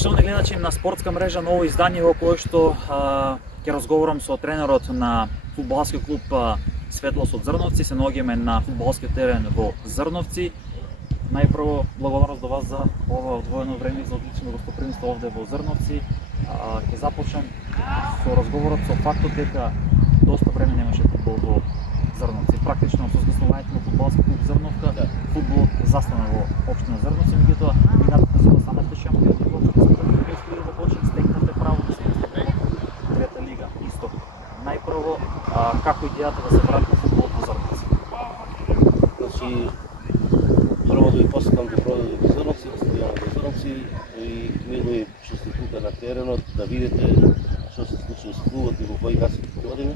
Почитувани гледачи на спортска мрежа, ново издание во кое што ќе разговарам со тренерот на фудбалски клуб Светлост од Зрновци. Се наоѓаме на фудбалскиот терен во Зрновци. Најпрво благодарност до вас за ова одвоено време за одлично гостопримство овде во Зрновци. Ќе започнам со разговорот со фактот дека доста време немаше фудбал во Зрновци. Практично со згаснувањето на фудбалски клуб Зрновка, фудбал застана во општина Зрновци, меѓутоа минатата сезона станавте шампион во Европската лига, почнете стекнате право да се настапува трета лига исток. Најпрво како идејата да се врати фудбалот во Зрновци? Значи, прво да ви посакам добро во Зрновци, да сте во Зрновци и мило што сте тука на теренот, да видите што се случува со клубот и во кои гаси години.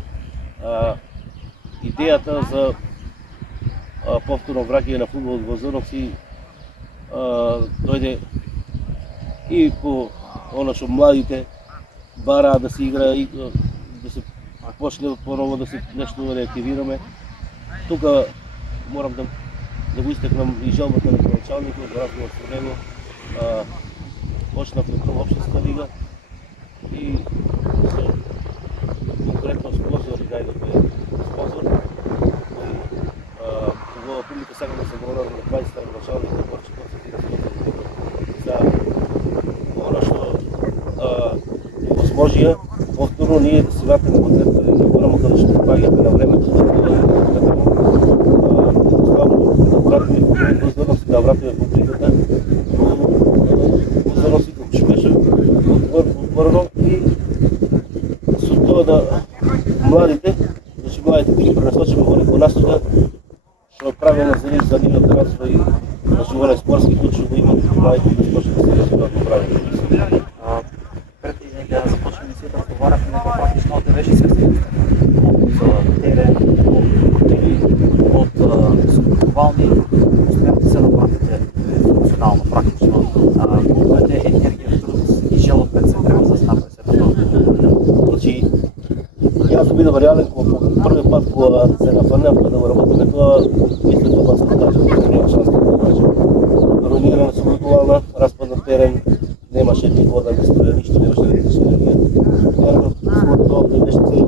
Идејата за повторно враќање на фудбалот во Зрновци дојде и по она што младите бараат да се игра и да се почне поново да се нешто да активираме. Тука морам да го истакнам и жалбата на началникот, разговор со него. Почнавме во општинска лига и конкретно спонзор и најдовме спонзор. Во прилика сакам да се благодарам на 20 началник на Борче Константина за она што возможија повторно ние да се вратиме во трета лига, морамо кога што паѓаме на времето да вратиме публиката во Зрновци како што беше отворено и со тоа да младите да ги пренасочиме во некој насока што е правилно за нивниот развој на животен спортски клуб што го имат младите да почнат да се развиваат правилно. Пред да започнеме емисијата разговарахме дека практично овде беше се од терен, од скупувални, успеавте се да вратите функционално, практично. Колку е енергија, труд и желот пред се треба да се направи се тоа? Значи, јас сум бидов реален кога првиот пат кога се нафрнав да го работиме тоа, мислев тоа се кажа, нема шанс да го кажа. Руинирана скупувална, распаднат терен, немаше ни вода, не струја, ништо немаше електрична енергија. Теренот смо тоа овде беше цело.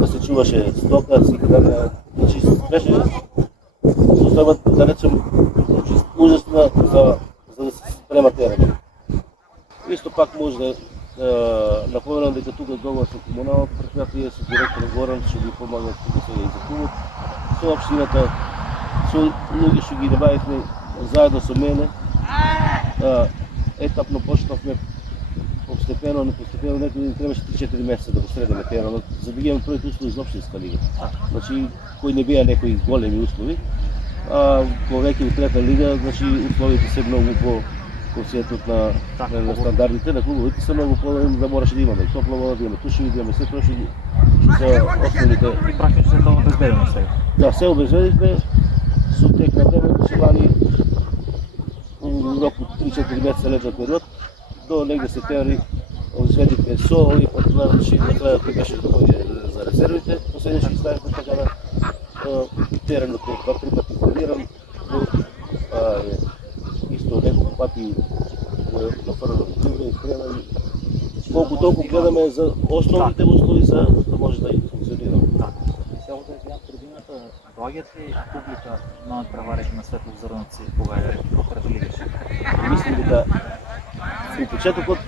Да се чуваше стока, сикрана, значи беше состојба, да речем, ужасна за да се спрема терен. Исто пак може да напоменам дека тука договор со комуналното предпријатие, со директор Горан, што ги помагат тука сега и за клубот, со општината, со луѓе што ги набавивме заедно со мене. Етапно почнавме постепено, непостепено, некој требаше 3-4 месеца да го средиме теренот, за да ги имаме првите услови за општинска лига. Значи, кои не беа некои големи услови, во веќе во трета лига, значи условите се многу по концетот на стандардите на клубовите се многу по-големи, да мораше да имаме и топла вода, да имаме тушеви, да имаме се тоа што се основните. И практично се тоа обезбедено сега. Да, се обезбедивме со тек на времето се вани у рок од 3-4 месеца летен период до негде септември обезбедивме со овој потнавачи на крајот кој беше дојде за резервите, последнички ставивме така да теренот е 2-3 пати трениран, исто неколку пати го е нафрлено и спреман. Колку толку гледаме за основните услови за да може да функционира. Се овде гледам трибината, доаѓат ли публика на надпреварите на Светлост Зрновци кога е трета лига? Мислам дека во почетокот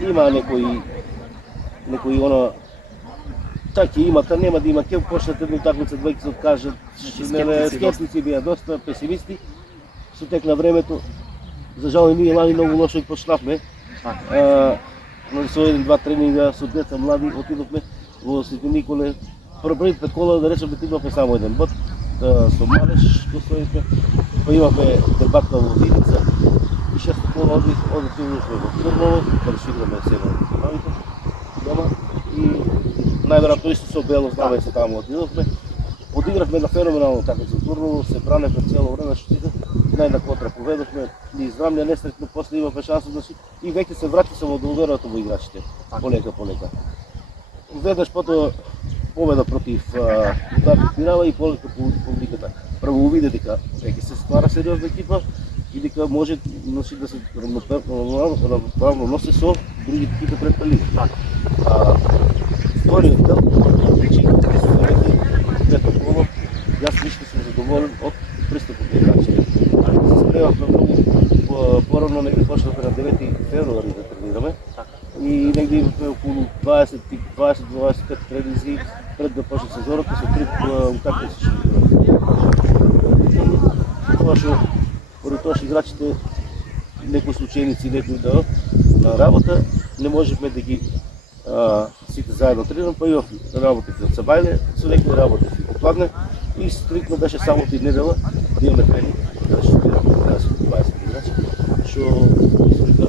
има некои она така има, нема да има, ќе почнат една утакмица, двајца се откажат, скептици беа доста песимисти. Со тек на времето, за жал и ние млади многу лошо почнавме. Со 1-2 тренинга со деца млади отидовме во Свети Николе. Првите кола да речеме имавме само еден бот со младеж го стоивме, па имавме дебатка во Видица и 6 кола одитивме во Турново, па да играме сега дома и најверојатно исто со Бело знаме се таму отидовме. Одигравме на феноменално така за Турново, се браневме цело време што иде, најна контра поведовме, ни израмља несретно, после имавме шанса да си и веќе се врати само до уверото во играчите, полека. Веднаш потоа победа против Утар Пирава и полека публиката. Прво увиде дека веќе се ствара сериозна екипа и дека може значи, да се равноправно носи со другите екипи пред лига. Така. Вториот дел, значи, пето коло, јас лично сум задоволен од пристапот на играчите. Се спремавме многу порано, негде почнавме на 9 февруари да тренираме. И негде имавме околу 20-25 тренинзи пред да почне сезоната со 3 утакмици. Тоа што поради тоа што играчите некои случајници, некои да на работа, не можевме да ги сите заедно тренираме, па имав работите од сабајле, со некои работите попладне и стрикно беше самото и недела да имаме тренинг, да беше 20 играчи, што историка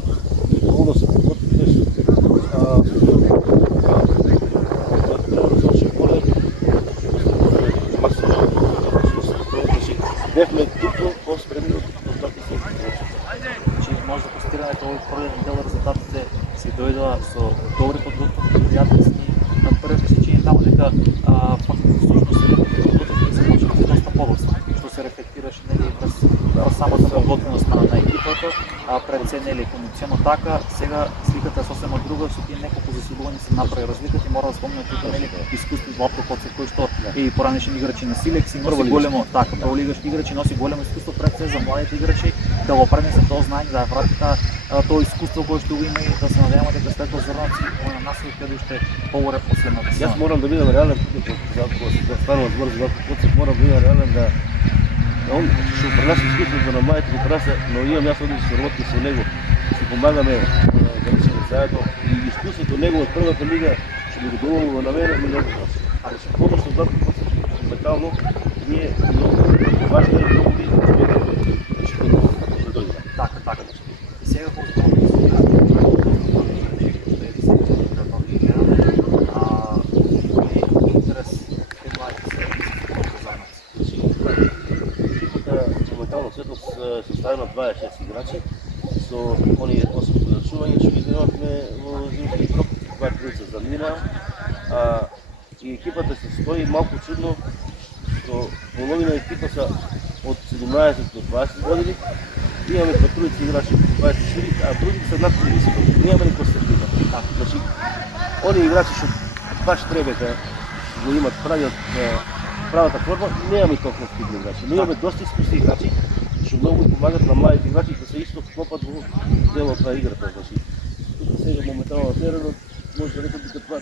доволно се подготвиле бевме дупло по-спремни од контакти со Значи може да констатираме дека овој првиот дел резултатите се дојдоа со добри подготовки, пријателски на први месечини таму дека пак всушност се подготовките се почнаа доста подоцна, што се рефлектираше нели през самата подготвеност на екипата, пред се нели кондиционно така, сега сликата е сосема друга, со тие неколку засилувања се направи разликата и мора да спомнеме тука нели искуство Златко Коцев кој што и поранешни играчи на Силекс и носи големо така, прволигашки играчи носи големо искуство пред се за младите играчи да го пренесе тоа знаење, да врати тоа искуство кое што го има и да се надеваме дека Светло Зрновци на нас каде уште поуре последната сезона. Јас морам да бидам реален, да станува збор за Златко Коцев, морам да бидам реален да он што пренесе искуството на младите го пренесе, но имам јас одни се работи со него, си помагаме да речеме заедно и искуството него од првата лига што ми го доволува на мене ми многу носи. Али со помош од Златко Коцев ментално ние многу важно е многу видно човек што дојде. Така. И сега по Светло се состави на 26 играчи со оние 8 позначувања што ги имавме во зимски крок, 2 тројца замина. И екипата се стои малку чудно, што половина екипа са од 17 до 20 години, имаме патрујци играчи од 24, а другите се над 30 години. Немаме никој средина. Значи, оние играчи што баш треба да го имат правата форма, немаме толкова стигни играчи. Но имаме доста искусни играчи, што многу помагат на младите играчи да се исто вклопат во делот на играта. Значи, тука сега моментално на теренот може да рекам дека това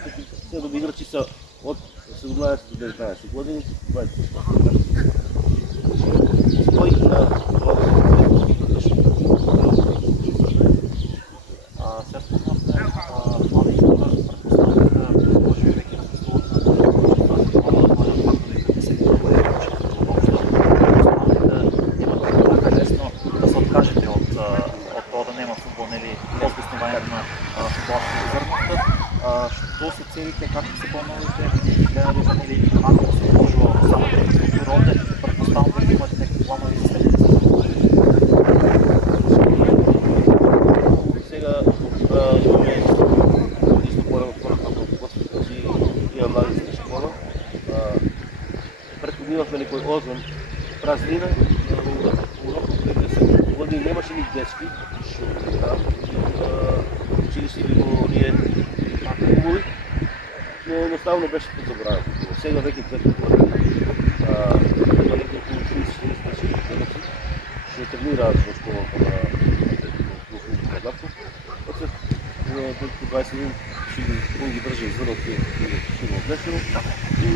седум играчи са од 17 до 19 години, 20 играчи. Стои на сега спомнавте млади хора, предпоставям дека може би веќе што се целите, какви се плановите, гледате или ако се можува само да овде, предпоставам дека имате некакви планови за следните сезони. Сега имаме исто порано подготвици, има млади за школа. Претходно имавме некој озон празнина, у рокот 50 години немаше ни детски, што училище или во оние клубови, но едноставно беше подзабравено. Сега веќе 2 години има неколку 30-40 деноци што тренираат во школата на Златко Коцев. Во 2021 ќе ги држи изврнати и силно однесено. И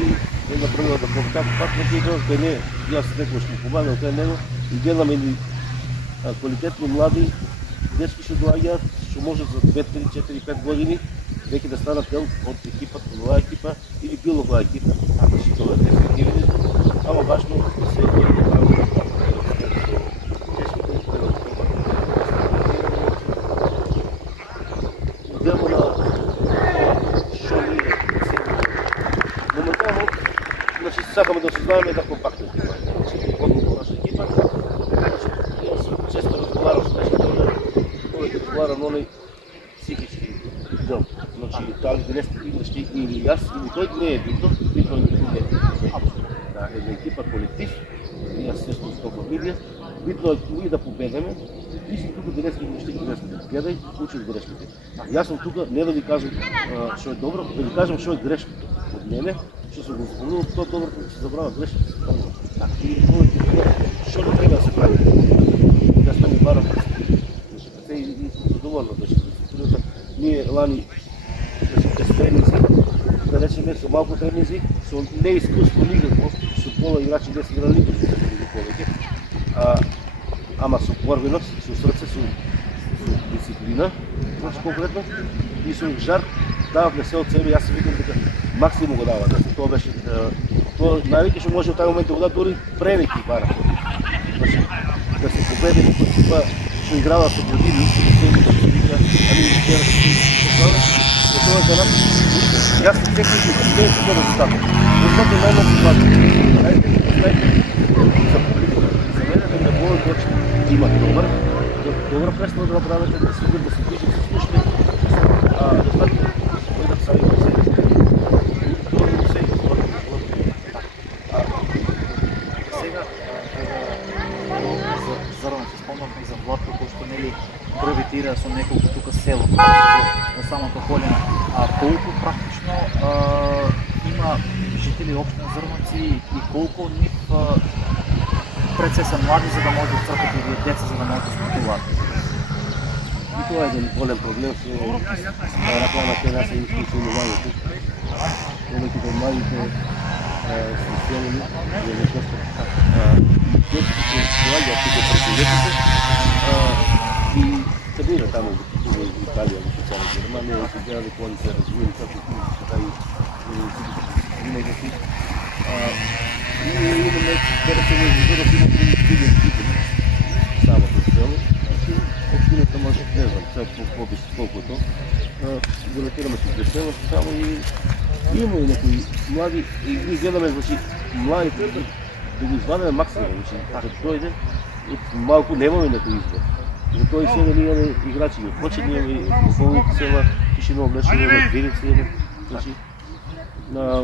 една прва да повтак пак на тие кај не, јас некој што му помагам кај него и гледаме и квалитетни млади дечки што доаѓаат, што можат за 2, 3, 4, 5 години веќе да станат дел од екипата, од оваа екипа или било која екипа, ако си тоа дефинитивни, ама важно да се дело на што ние моментално, значи сакаме да осознаваме да компактно екипа. Значи, одно наша екипа, јас често разговарам со нашите хора, повеќе разговарам на оној психички дел. Значи, дали денес играш ти или јас, или тој не е битно, битно е да една екипа, колектив, јас се сум со фамилија, Битно е и да победаме. Ти си тук грешки, ще ги грешките. Гледай, учи от грешките. Аз съм тук не да ви кажам, що е добро, да ви кажем, що е грешкото. От мене, що съм го запомнил, то е добро, че забравя грешките. И що не трябва да се прави. Да стане барам. Се и задоволно беше. Ние лани с тренинзи, да речеме со малко тренинзи, со неискуство никакво, со пола играчи не се играли никакво повеќе. Ама со борбеност, со срце, со дисциплина, значи конкретно, и со жар дававме се од себе, јас се викам дека максимум го дава, тоа беше тоа највеќе што може од тај момент да го да дори превеќе бара. Значи да се победи па што играва со години, ами вчера се тоа за нас. Јас се секој не е тоа резултат. Резултат е најмногу важен. Знаете, за публика, за мене да бъде точно има добра представа да направите, да се движи, да се слушате, достатъчно да сами по себе. Това да се Сега, зарано се спомнахме за Владко, кој што нели гравитира со неколку тука село, на самото колено. Колку практично има жители општина Зрновци и колку нив пред се са млади, за да може да цркат или деца, за да може да спортуваат? И тоа е еден голем проблем со ракламата на се институционувањето. Повеќето од младите се селени, не просто дечки се сваѓаат тука преку летите и тренира таму во Италија, во Швајцарија, Германија, и се гледа дека они се развиваат како тај негатив. Ние имаме, да речеме, Зрновци има 30 жители, самото село. Општината може, не знам, сега по-попис колко е то. Голетираме се през село, само и има и некои млади, и ние гледаме, значи, младите да го извадаме максимум, значи, да дойде, от малко немаме некои избор. Затоа и сега ние имаме играчи и от Почет, ние имаме и футболните села, Кишинево, Блешево, имаме Виница, имаме. Значи,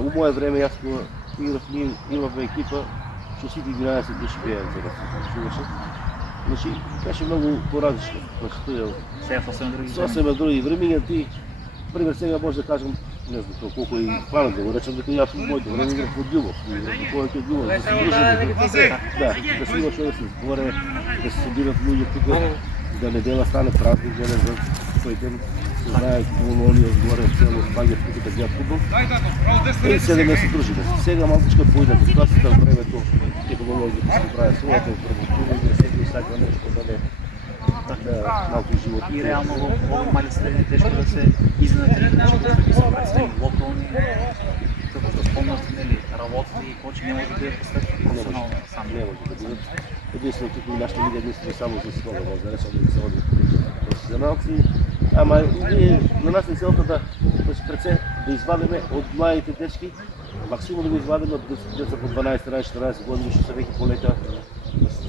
у мое време јас кога играв, ние имавме екипа, што сите 11 души беа за Значи, беше многу поразлично. Сега сосема други сосема други времиња, ти, пример сега може да кажем, не знам колко и планат да го речем, дека јас во моето време играв од Љубов, повеќе од Љубов, да се дружиме, да се има што да се зборе, да се собират луѓе тука, да недела стане празник, за тој ден се знае колонија одгоре цело паѓа тука да гледат фудбал. И седеме се дружиме. Сега малкичка појде до ситуацијата во времето, како луѓето се прави својата работување, секој сака нешто да малку живот. И реално во мали средини тешко да се изнатри, значи да се представи локални, како што спомнавте, нели, работите и кој не може да ја посвети професионално сам. Не може да бидат. Единствено туку нашите луѓе единствено само за своја, може да речем да се оди професионалци. Ама ние на нас е целта да пред се да извадиме од младите дечки, максимум да го извадиме од деца по 12-14 години, што се веќе полека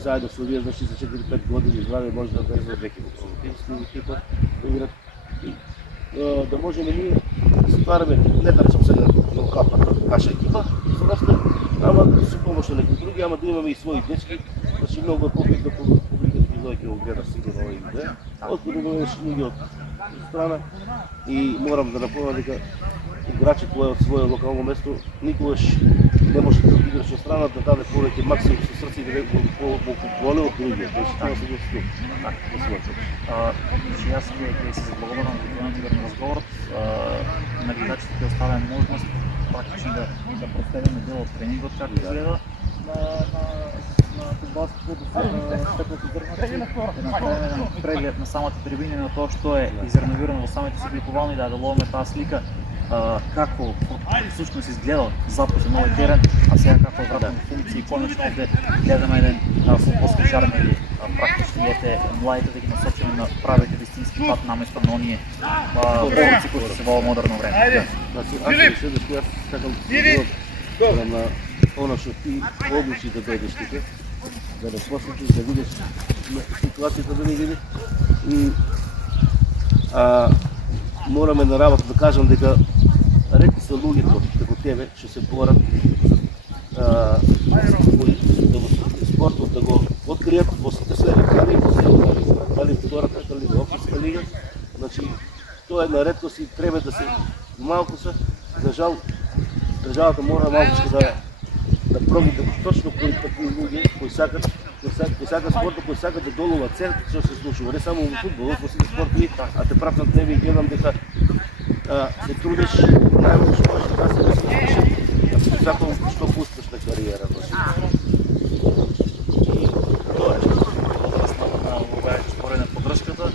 заедно со овие, значи за 4-5 години извадиме, може да влеземе веќе во професионални екипа, да играт. Да можеме ние да ствараме, не да речем сега капата наша екипа, Зрновска, ама со помош на некои други, ама да имаме и своји дечки, значи многу е побитно да публиката и дојде го гледа сигурно овој видео. Откако дојдеш луѓе од страна и морам да напомнам дека играчи кој е од своје локално место никогаш не може да играш од страна да даде повеќе максимум со срце и да е по-голе од другите. Значи тоа се го стил. Значи јас ќе се заблагодарам за тој интересен разговор. На гледачите ќе оставям можност практично да представиме дел од тренингот како изгледа на фудбалски клуб Светлото Зрновци, да направиме преглед на самата трибина на тоа што е изреновирано во самите си клиповални, да делуваме таа слика како всушност изгледа запозен овој терен, а сега како вратна функција и конечно овде гледаме еден фудбалски шарм или практично ете младите да ги насочиме на правите вистински пат наместо на оние борци кои се во модерно време. Значи, аз следващо, аз сакам да на оно што ти одлучи да дојдеш тука, да не посетиш, да видиш ситуацијата да не видиш и мораме на работа да кажам дека ретки се луѓето како тебе што се борат спортот да го откријат во сите сфери, дали втората лига, општинска лига, значи тоа е една реткост и треба да се малку се, за жал, државата мора малку да прогледа точно кои такви луѓе кои сакат спортот, кои сакат да долуват се што се случува, не само во фудбалот, во сите спортови, а те пратам тебе и гледам дека се трудиш најмногу што можеш да се случиш, да сакам што успешна кариера. И тоа е ова е споредна поддршката,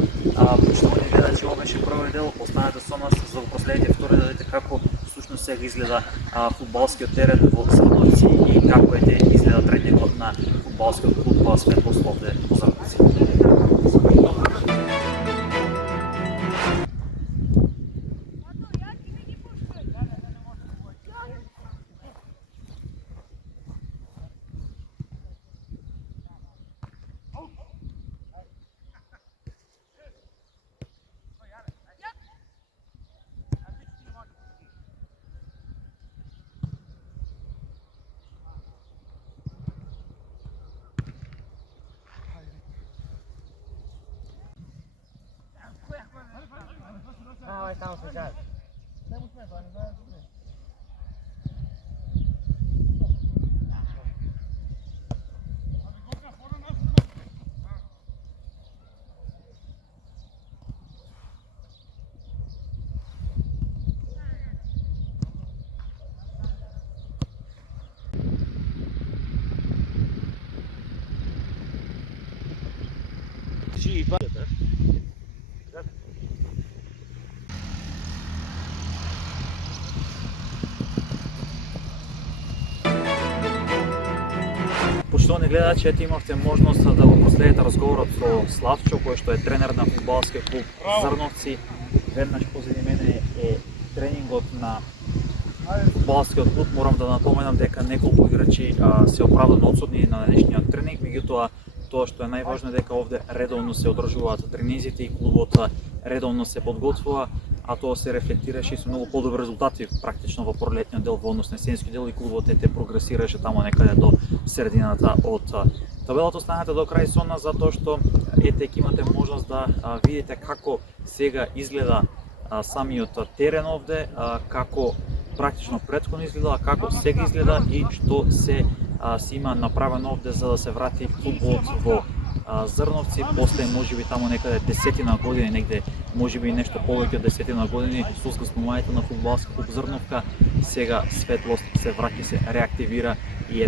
што ни гледа че ова беше првиот дел, останете со нас за да последите втори да видите како всушност сега изгледа фудбалскиот терен во Зрновци и како изгледа тренingот на фудбалскиот клуб Светлост овде во Зрновци. Estamos fechados. Поштовани гледачи, ете имавте можност да го последите разговорот со Славчо, кој што е тренер на фудбалскиот клуб Зрновци. Веднаш позади мене е тренингот на фудбалскиот клуб. Морам да напоменам дека неколку играчи се оправдано одсутни на денешниот тренинг, меѓутоа тоа што е најважно е дека овде редовно се одржуваат тренизите и клубот редовно се подготвува, а тоа се рефлектираше и со многу подобри резултати практично во пролетниот дел во однос на есенскиот дел и клубот прогресираше таму некаде до средината од табелата. Останете до крај со нас затоа што ќе имате можност да видите како сега изгледа самиот терен овде, како практично претходно изгледа, како сега изгледа и што се има направено овде за да се врати фудбалот во Зрновци после можеби таму некаде десетина години, негде можеби нешто повеќе од десетина години со згаснувањето на фудбалски клуб Зрновка. Сега Светлост се враќа, се реактивира и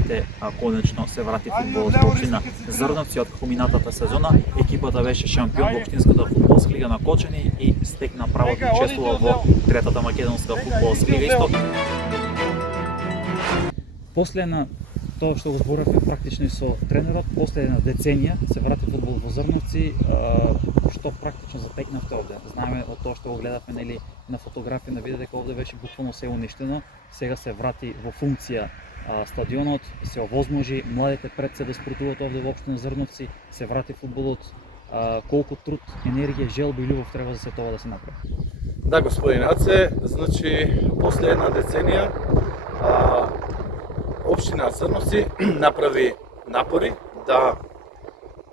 конечно се врати фудбалот во општина Зрновци. Од минатата сезона екипата беше шампион во општинската фудбалска лига на Кочани и стекна право да учествува во третата македонска фудбалска лига исто. После на тоа што го зборавме практично и со тренерот, после една деценија се врати фудбал во Зрновци, што практично затекнавте овде. Знаеме од тоа што го гледавме нели на фотографија на видео дека овде беше буквално се уништено, сега се врати во функција стадионот, се овозможи младите пред се да спортуваат овде во општина Зрновци, се врати фудбалот. Колку труд, енергија, желба и љубов треба за се тоа да се направи? Да, господин Аце, значи после една деценија општина Зрновци направи напори да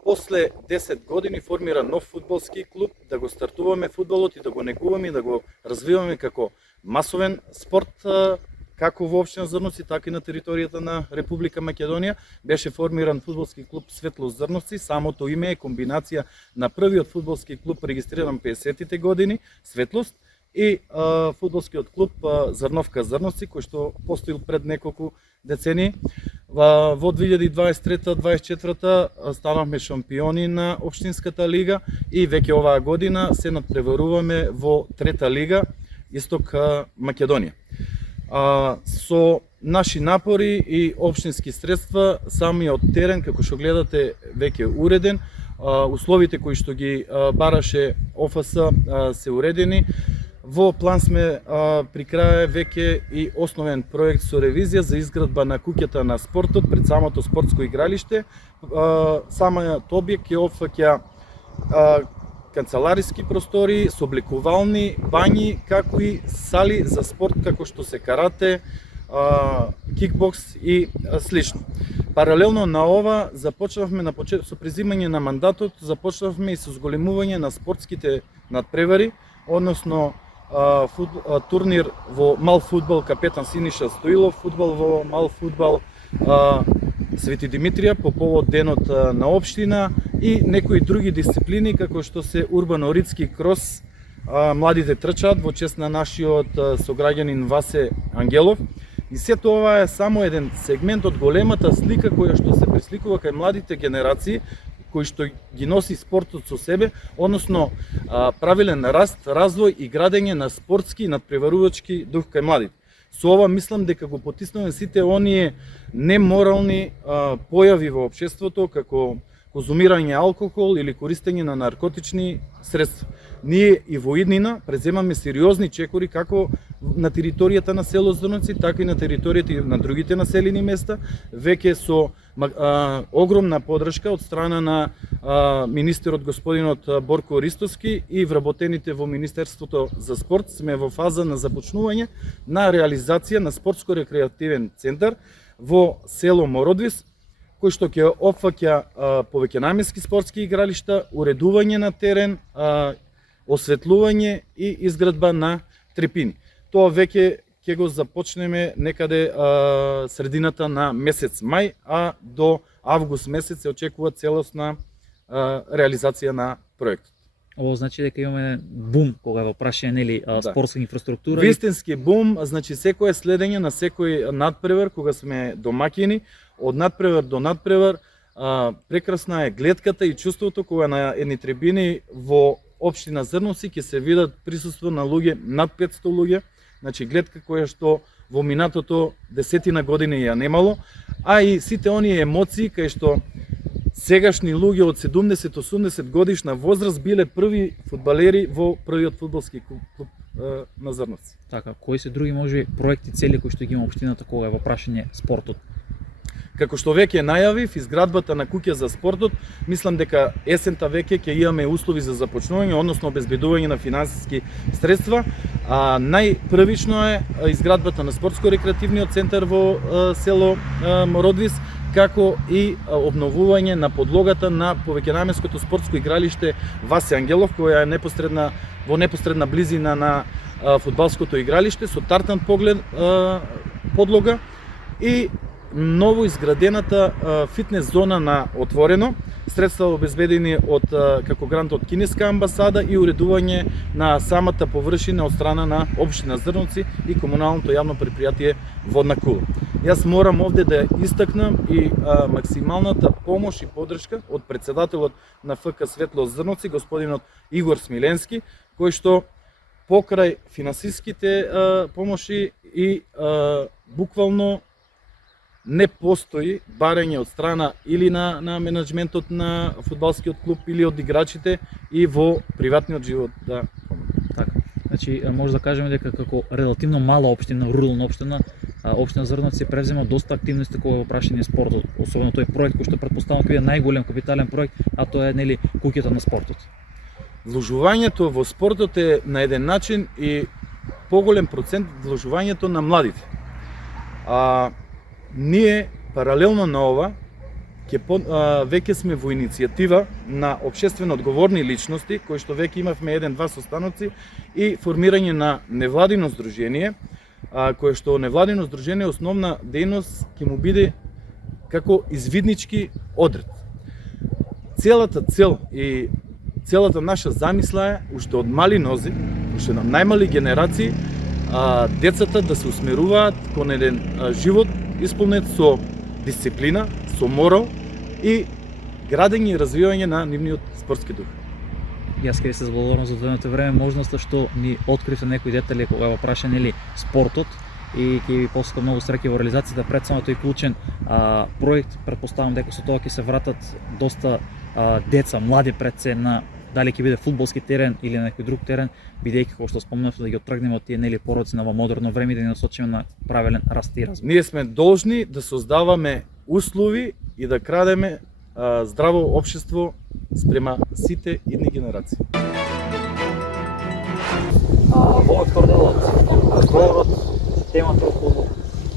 после 10 години формира нов фудбалски клуб, да го стартуваме фудбалот и да го негуваме и да го развиваме како масовен спорт, како во општина Зрновци, така и на територијата на Република Македонија. Беше формиран фудбалски клуб Светлост Зрновци. Самото име е комбинација на првиот фудбалски клуб регистриран 50-тите години, Светлост, и фудбалскиот клуб Зрновка Зрновци, кој што постоил пред неколку децении. Во 2023-2024 станавме шампиони на општинската лига и веќе оваа година се надпреваруваме во трета лига Исток Македонија. Со наши напори и општински средства, самиот терен, како што гледате, веќе уреден, условите кои што ги бараше ОФС се уредени. Во план сме при крај веќе и основен проект со ревизија за изградба на куќата на спортот пред самото спортско игралиште. Самиот објект ќе опфаќа канцелариски простори, собликувални, бањи, како и сали за спорт како што се карате, кикбокс и слично. Паралелно на ова започнавме со презимање на мандатот, започнавме и со зголемување на спортските надпревари, односно турнир во мал фудбал Капетан Синиша Стоилов, фудбал во мал фудбал Свети Димитрија по повод денот на општина и некои други дисциплини како што се урбано-ридски крос, младите трчаат во чест на нашиот сограѓанин Васе Ангелов. И сето ова е само еден сегмент од големата слика која што се пресликува кај младите генерации, кои што ги носи спортот со себе, односно правилен раст, развој и градење на спортски и надпреварувачки дух кај младите. Со ова мислам дека го потиснуваме сите оние неморални појави во општеството, како конзумирање алкохол или користење на наркотични средства. Ние и во иднина преземаме сериозни чекори како на територијата на село Зрновци, така и на територијата на другите населени места, веќе со огромна подршка од страна на министерот господинот Борко Ристовски и вработените во Министерството за спорт сме во фаза на започнување на реализација на спортско-рекреативен центар во село Мородвис, кој што ќе опфаќа повеќе наменски спортски игралишта, уредување на терен, осветлување и изградба на трепини. Тоа веќе ќе го започнеме некаде средината на месец мај, а до август месец се очекува целосна реализација на проектот. Ово значи дека имаме бум кога е во прашање нели спортска инфраструктура. Вистински бум, значи секое следење на секој надпревар кога сме домакини, од надпревар до надпревар, прекрасна е гледката и чувството кога на едни трибини во општина Зрновци ќе се видат присуство на луѓе над 500 луѓе, значи гледка која што во минатото десетина години ја немало, а и сите оние емоции кај што сегашни луѓе од 70-80 годишна возраст биле први фудбалери во првиот фудбалски клуб на Зрновци. Така, кои се други можеби проекти цели кои што ги има општината кога е во прашање спортот? Како што веќе најавив, изградбата на куќа за спортот, мислам дека есента веќе ќе имаме услови за започнување, односно обезбедување на финансиски средства. Најпрвично е изградбата на спортско-рекреативниот центар во село Мородвис, како и обновување на подлогата на повеќенаменското спортско игралиште Васе Ангелов, која е во непосредна близина на фудбалското игралиште со тартан поглед подлога и ново изградената фитнес зона на отворено, средства обезбедени од како грант од кинеска амбасада и уредување на самата површина од страна на општина Зрновци и комуналното јавно предпријатие Водна кула. Јас морам овде да истакнам и максималната помош и поддршка од председателот на ФК Светло Зрновци, господинот Игор Смиленски, кој што покрај финансиските помоши и буквално не постои барање од страна или на менеджментот на фудбалскиот клуб или од играчите и во приватниот живот да помага. Така. Значи може да кажеме дека како релативно мала општина, рурална општина, општина Зрновци превзема доста активности кога во прашање спортот, особено тој проект кој што претпоставам дека е најголем капитален проект, а тоа е нели куќата на спортот. Вложувањето во спортот е на еден начин и поголем процент вложувањето на младите. Ние паралелно на ова веќе сме во иницијатива на општествено одговорни личности, кои што веќе имавме еден-два состаноци и формирање на невладино здружение, кое што невладино здружение основна дејност ќе му биде како извиднички одред. Целата цел и целата наша замисла е уште од мали нози, уште на најмали генерации, децата да се усмеруваат кон еден живот исполнет со дисциплина, со морал и градење и развивање на нивниот спортски дух. Јас ќе ви се зблагодарам за одвоеното време, можноста што ни откривте некои детали кога во прашање нели спортот и ќе ви посакам многу среќа во реализацијата пред само тој клучен проект. Претпоставам дека со тоа ќе се вратат доста деца, млади пред се на дали ќе биде фудбалски терен или на некој друг терен, бидејќи како што спомнав да ги оттргнеме од тие нели пороци на во модерно време и да ги насочиме на правилен раст и развој. Ние сме должни да создаваме услови и да крадеме здраво општество спрема сите идни генерации. Во втор дел од разговорот темата околу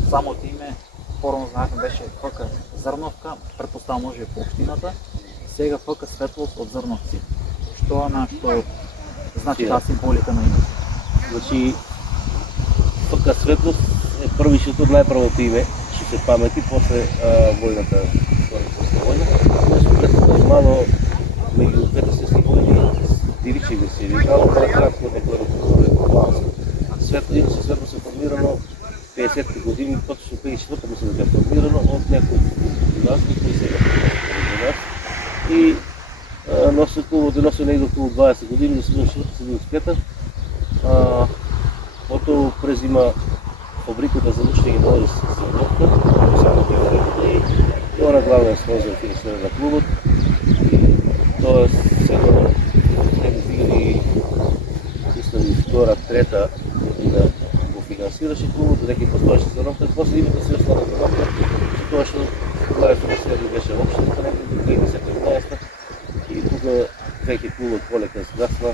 самото име порано знаевме беше ФК Зрновка, предпоставам може и по общината, сега ФК Светлост од Зрновци. Што е нашето значи таа символика на името? Значи, ФК Светлост е првишето најправото име, што се памети после војната, Втората војна. Нешто представи мало меѓу двете светски војни, дивичи ми се викало, кратко некој рокувалство. Светлост е формирано 50-ти години, точно 54-та мисля да е формирано од некои гимназии кои сега и носи негде околу 20 години до 75-та. Потоа презима фабриката за луштење на Орис Зрновка, и она главен спонзор финансирање на клубот. Тоа сега негде 2002-2003 година го финансираше клубот, дека постоеше Зрновка, после името се остана Зрновка, тоа што главен финансирање беше општината негде до 2011-та и тука веќе клубот полека згасна.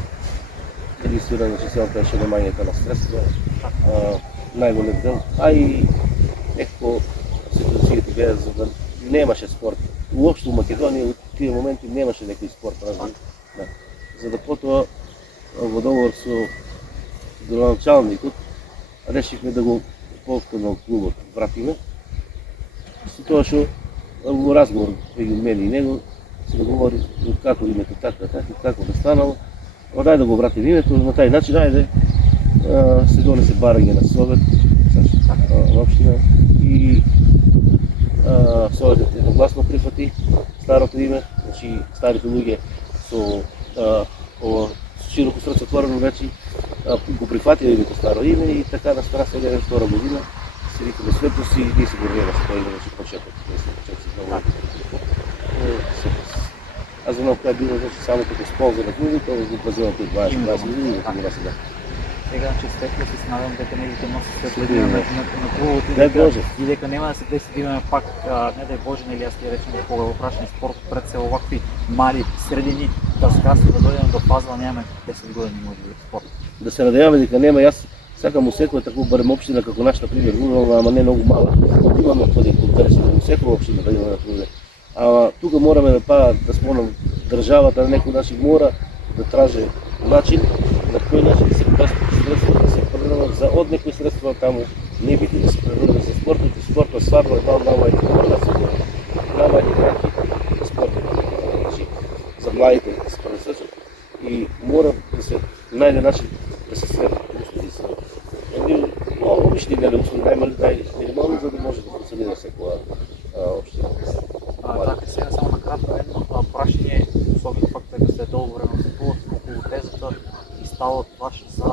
Единствено на числата беше немањето на средства, најголем дел, а и некако ситуацијата беа за да немаше спорт. Уопшто во Македонија во тие моменти немаше некој спорт развој. За да потоа во договор со градоначалникот решивме да го повторно клубот вратиме. Со тоа што во разговор меѓу мене и него се договори како името како да станало. Дај да го вратим името, на тај начин, ајде, се донесе барање на Совет, на општина и Советот едногласно прифати старото име, значи старите луѓе со широко срце отворено вече го прифатиле името старо име и така на стара сега е втора година, се викаме Светлост и ние се гордееме со тоа име, значи почеток, Аз знам која било само като спонзор на клуби, тоа го пазила тој 20 години и го сега. Сега че Светлост и се надам дека не ќе носи светлина на клубот и дека нема да се деси да имаме пак, не дај Боже, нели јас ти речем кога го прашам спорт пред се овакви мали средини да згаси да дојдеме до фаза немаме 10 години може би спорт. Да се надеваме дека нема, јас сакам у секоја таква барем општина како нашата пример, рурална, ама не многу мала. Имаме поден контекст у секоја општина да имаме пример. Ама тука мораме да спомнам државата на некој начин мора да тражи начин на кој начин се средства да се пренават за од некои средства таму не бити да се пренават за спортот и спортот стварно една од најмајите спортот. Значи за младите спортисти и мора да се најде начин да се средат услуги за обични услуги најминимални за да може да функционира секоја општина. Така сега само на кратко едно прашање, особено факт дека сте долго време зборуват околу тезата и ставот ваш за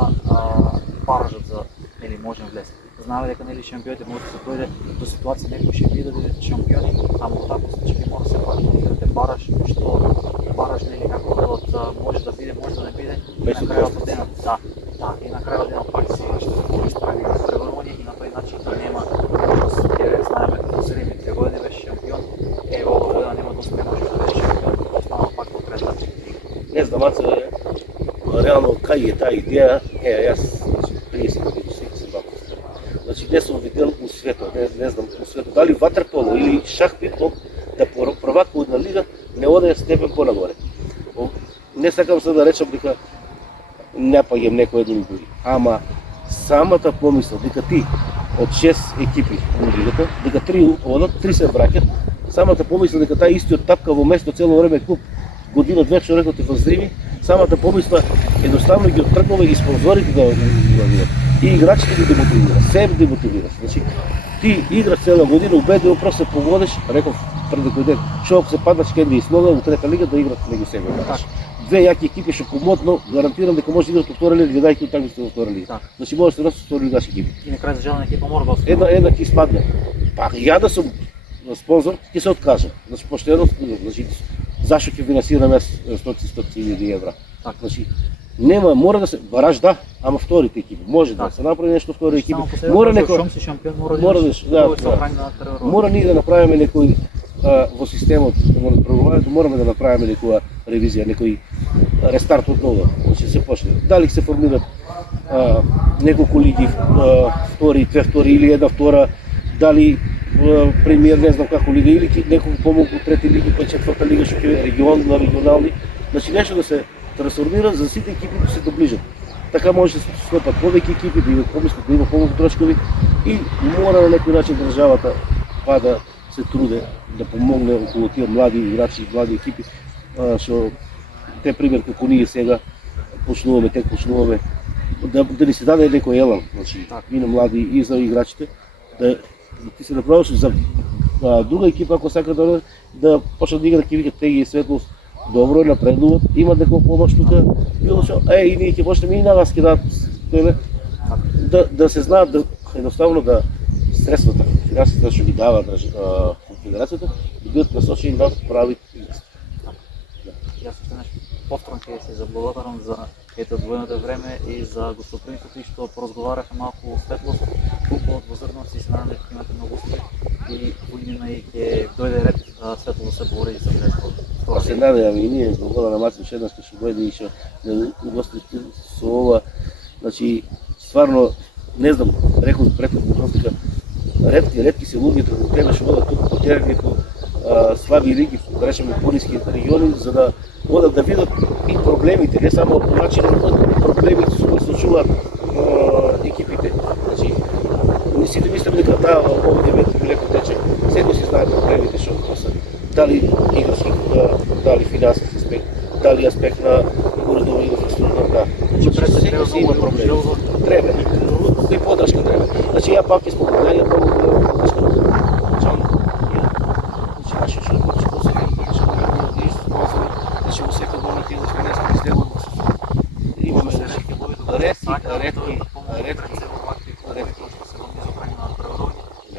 баражот за нели можен влез. Знаеме дека нели шампионите може да се дојде до ситуација некој ќе биде да бидат шампиони, ама во таков случај ќе мора се пак да играте бараж, што бараж нели како велот може да биде, може да не биде. И на крајот од денот, и на крајот од денот пак се исправи преврување и на тој начин да нема знаеме последните 3 години беше шампион. Ево ова година нема да успее може да беше шампион, останал пак во трета. Не знам, аз реално кај е таа идеја, јас 30 години се бавам. Значи не сум видел у светот, не знам у светот, дали ватерполо или шах пинг-понг да првакува една лига не оде степен понагоре. Не сакам се да речам дека не паѓам некој един други, ама самата помисла дека ти од 6 екипи во лигата, дека 3 одат, 3 се враќат, самата помисла дека тај истиот тапка во место цело време клуб година-две човекот е воздрими, самата помисла едноставно ги оттргнува и ги спонзорите да видат. И играчите ги демотивира, себе демотивира. Значи ти играш цела година, убедено просто се погодиш, реков пред некој ден, што ако се паднаш кенде и снога во трета лига да играт меѓу себе. Две јаки екипи што комотно гарантирам дека може да играт во втора лига, гледајќи утакмиците во втора лига. Значи може да се носи втора лигашки екипи. И на крај за желана екипа мора да остане. Една ќе испадне. Па ја да сум спонзор, ќе се откажам. Значи поштено, значи зашто ќе финансирам јас 100.000 евра. Значи нема, мора да се бараж ама вторите екипи. Може да се направи нешто втори екипи. Мора некој шампион мора ние да направиме некој во системот на правувањето, мораме да направиме некоја ревизија, некој рестарт од нова. Значи се почне. Дали се формират неколку лиги, две втори или една втора, дали премиер, не знам како лига, или ќе некој помогу трети лиги, па четврта лига што ќе регион на регионални. Значи нешто да се трансформира за сите екипи да се доближат. Така може да се склопат повеќе екипи, да има помислат, да има помалку трошкови и мора на некој начин државата па да се труде да помогне околу тие млади играчи, млади екипи, што те пример како ние сега почнуваме, тек почнуваме, да ни се даде некој елан, значи и на млади и за играчите, да ти се направиш за друга екипа ако сака да почнат да играат, ќе викат Теги и Светлост добро напредуват, имат некоја помош тука, било што и ние ќе почнеме и на нас ќе дадат да се знаат да едноставно да средствата, финансите што ги дава федерацијата, да бидат насочени на прави инвестиции. Јас уште нешто повторно ќе се заблагодарам за одвоеното време и за гостопримството и што поразговаравме малку Светлост, фудбалот во Зрновци, се надам дека имате многу успех и во иднина и ќе дојде ред Светло да се бори за средство. Па се надеваме и ние во гола на Маци уште еднаш ќе дојде и што да угостите со ова. Значи стварно не знам, реков претходно дека ретки се луѓето во тебе што водат тука по терени по слаби лиги, да речеме пониски региони, за да одат да видат и проблемите, не само начинот на проблемите со кои се случуваат екипите. Значи, сите мислиме дека овде леко тече, секој си знае проблемите што се. Дали играчки, дали финансиски аспект, дали аспект на уредова инфраструктура. Значи, секој си има проблеми. Треба, и подршка треба. Значи, ја пак ќе спомнам, ја помогу подршка. Значи, значи во секој момент имаме нешто изделано. Имаме ретки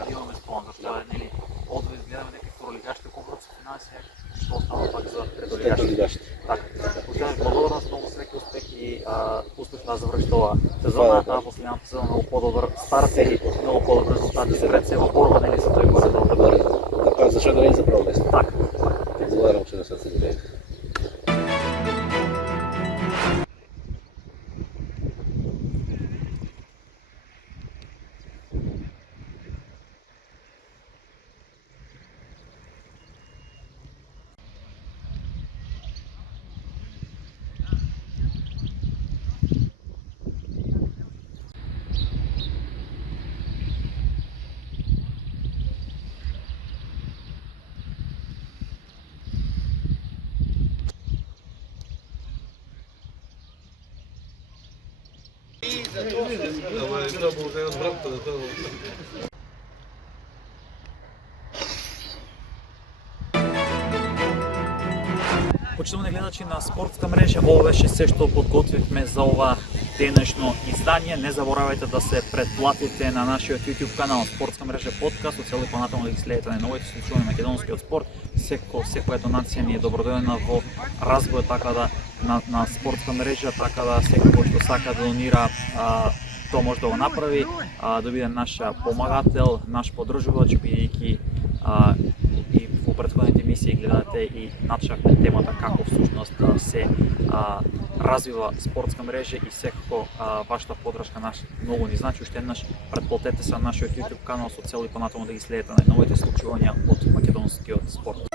имаме спон, зашто нели одвој гледаме некои второлигашки конкурси финансија, што остава пак за третолигашки. Така. Уште благодарност, многу среќа, успех и успешно да заврши ова сезона, последната сезона многу подобар старт и многу подобар резултати се пред себе борба нели за тој горе долу. Така, зашто да не за прво место. Така. Благодарам уште на срце. Почитувани гледачи на Спортска мрежа, ова беше се што подготвивме за ова денешно издание. Не заборавајте да се претплатите на нашиот YouTube канал Спортска мрежа подкаст, оцело и понатаму да ги следите на новите случаи на македонскиот спорт. Секоја донација ни е добродојна во развојот така да на Спортска мрежа, така да секој кој што сака да донира тоа може да го направи, да биде наш помагател, наш поддржувач, бидејќи и во претходните емисии гледате и начнавме темата како всушност се развива Спортска мрежа и секако вашата поддршка многу ни значи. Уште еднаш претплатете се на нашиот YouTube канал со цел и понатаму да ги следите на новите случувања од македонскиот спорт.